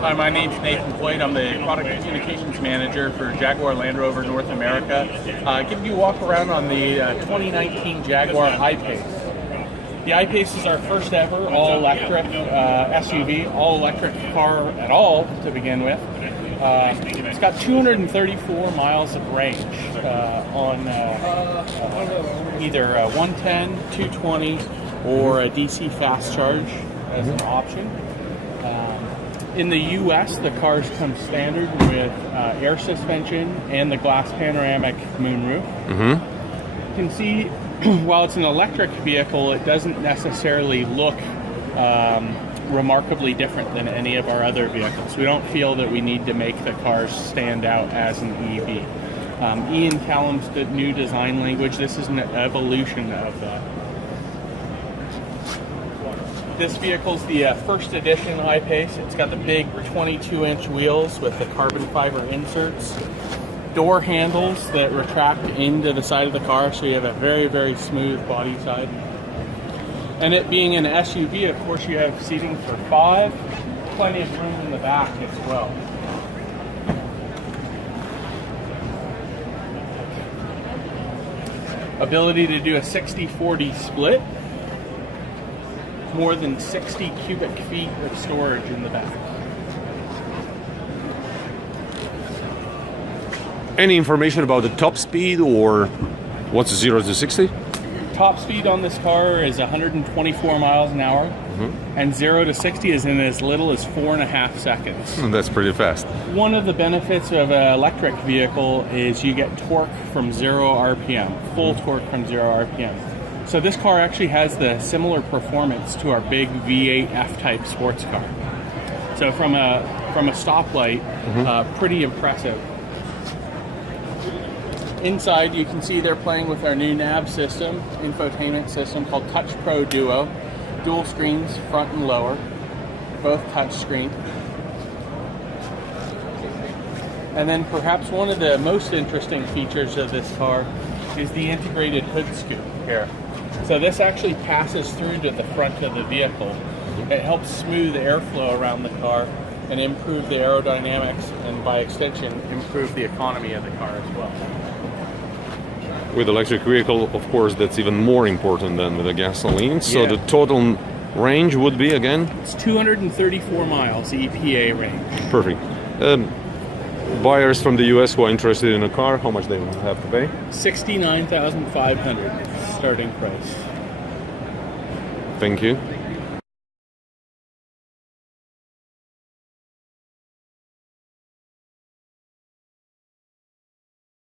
Hi, my name's Nathan Floyd. I'm the Product Communications Manager for Jaguar Land Rover North America. Giving you a walk around on the 2019 Jaguar I Pace. The I Pace is our first ever all-electric SUV, all-electric car at all to begin with. It's got 234 miles of range on either 110, 220, or a DC fast charge as an option. In the US, the cars come standard with air suspension and the glass panoramic moonroof. You can see, while it's an electric vehicle, it doesn't necessarily look remarkably different than any of our other vehicles. We don't feel that we need to make the cars stand out as an EV. Ian Callum's new design language, this is an evolution of that. This vehicle's the first edition I Pace. It's got the big 22-inch wheels with the carbon fiber inserts, door handles that retract into the side of the car, so you have a very, very smooth body side. And it being an SUV, of course, you have seating for 5, plenty of room in the back as well. Ability to do a 60-40 split. More than 60 cubic feet of storage in the back. Any information about the top speed or what's 0 to 60? Top speed on this car is 124 miles an hour, and 0 to 60 is in as little as 4.5 seconds. That's pretty fast. One of the benefits of an electric vehicle is you get torque from 0 RPM, full torque from 0 RPM. So this car actually has the similar performance to our big V8 F-Type sports car. So from a stoplight, pretty impressive. Inside, you can see they're playing with our new nav system, infotainment system called Touch Pro Duo. Dual screens, front and lower, both touch screen. And then perhaps one of the most interesting features of this car is the integrated hood scoop here. So this actually passes through to the front of the vehicle. It helps smooth airflow around the car and improve the aerodynamics, and by extension, improve the economy of the car as well. With electric vehicle, of course, that's even more important than with a gasoline. So Yeah. the total range would be, again? It's 234 miles EPA range. Perfect. Buyers from the US who are interested in a car, how much they will have to pay? $69,500 starting price. Thank you.